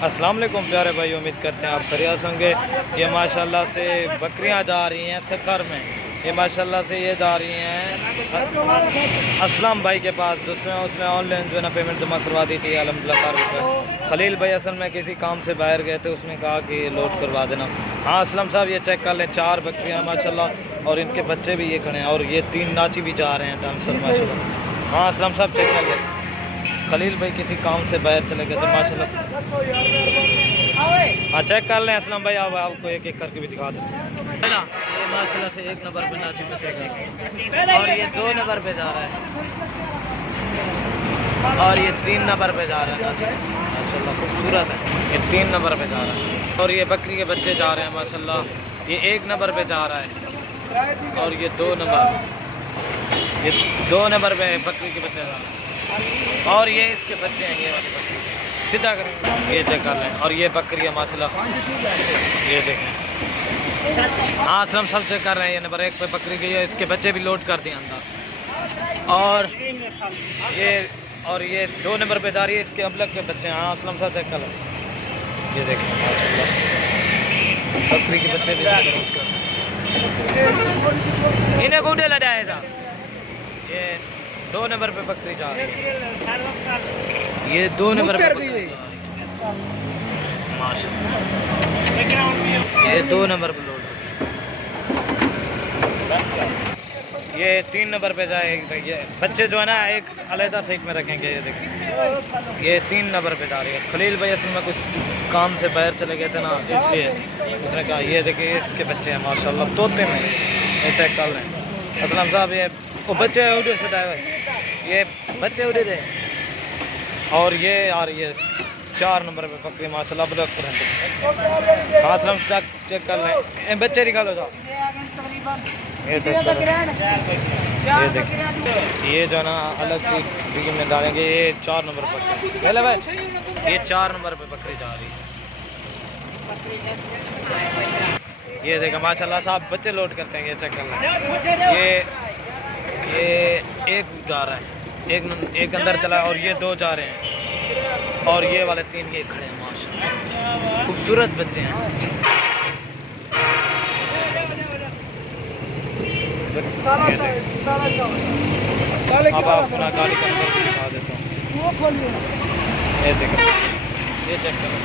अस्सलाम वालेकुम प्यारे भाई, उम्मीद करते हैं आप खैरियत होंगे। ये माशाल्लाह से बकरियां जा रही हैं सकर में। ये माशाल्लाह से ये जा रही हैं असलम भाई के पास, उसने ऑनलाइन जो है ना पेमेंट जमा करवा दी थी अल्हम्दुलिल्लाह। खलील भाई असल में किसी काम से बाहर गए थे, उसने कहा कि लोड करवा देना। हाँ असलम साहब, ये चेक कर लें, 4 बकरियाँ माशाल्लाह और इनके बच्चे भी ये खड़े हैं और ये 3 नाची भी जा रहे हैं डांसर माशाल्लाह। हाँ असलम साहब चेक कर लें, खलील भाई किसी काम से बाहर चले गए थे माशाल्लाह। हाँ चेक कर लें असलम भाई, आप आपको एक एक करके भी दिखा दें ना। ये माशाल्लाह से 1 नंबर पे नाची पे चेक है और ये 2 नंबर पे जा रहा है और ये 3 नंबर पे जा रहा है नाची माशाल्लाह, खूबसूरत है। ये 3 नंबर पे जा रहा है और ये बकरी के बच्चे जा रहे हैं माशाल्लाह। ये 1 नंबर पे जा रहा है और ये 2 नंबर, ये 2 नंबर पे बकरी के बच्चे जा रहे हैं और ये इसके बच्चे हैं। ये वाले बच्चे सीधा करेंगे, ये चेक कर लें। और ये बकरी है माशाल्लाह, ये देखें। हाँ असलम सब चेक कर रहे हैं। ये नंबर 1 पे बकरी गई है, इसके बच्चे भी लोड कर दिए अंदर। और ये 2 नंबर पे जा रही है, इसके अबलग के बच्चे। हाँ असलम सब चेक कर लें, ये देखें माशाल्लाह बकरी के बच्चे भी लोड कर। इन्हें कूटे लड़ाए था। ये 2 नंबर पे बकरी जा रही है, ये 2 नंबर पे बकरी जा रही है माशाल्लाह। ये 2 नंबर पे लोड, ये 3 नंबर पे जाएगा। ये बच्चे जो है ना एक अलहदा साइड में रखेंगे। ये देखिए ये 3 नंबर पे जा रही है। खलील भाई असल में कुछ काम से बाहर चले गए थे ना, इसलिए उसने कहा। ये देखिए इसके बच्चे हैं माशाल्लाह तोते में। ये चेक कर रहे हैं असलम साहब, ये वो बच्चे उड़े से ये बच्चे उड़े थे और ये आ रही है 4 नंबर पे बकरी माशाल्लाह ब्लॉक करें। हाँ असलम चेक कर लें, बच्चे निकालो जाओ। ये ये जो ना अलग सी बीम में डालेंगे। ये 4 नंबर पर पहले भाई, ये 4 नंबर पे बकरी जा रही है। ये देखा माशाल्लाह साहब बच्चे लोड करते हैं। ये चेक कर लें, ये एक जा रहा है, एक अंदर चला और ये 2 जा रहे हैं और ये वाले 3 ये खड़े हैं माशाल्लाह, खूबसूरत बच्चे हैं। अब अपना गाड़ी का नंबर दिखा देता हूँ। ये देखो, ये चेक करो।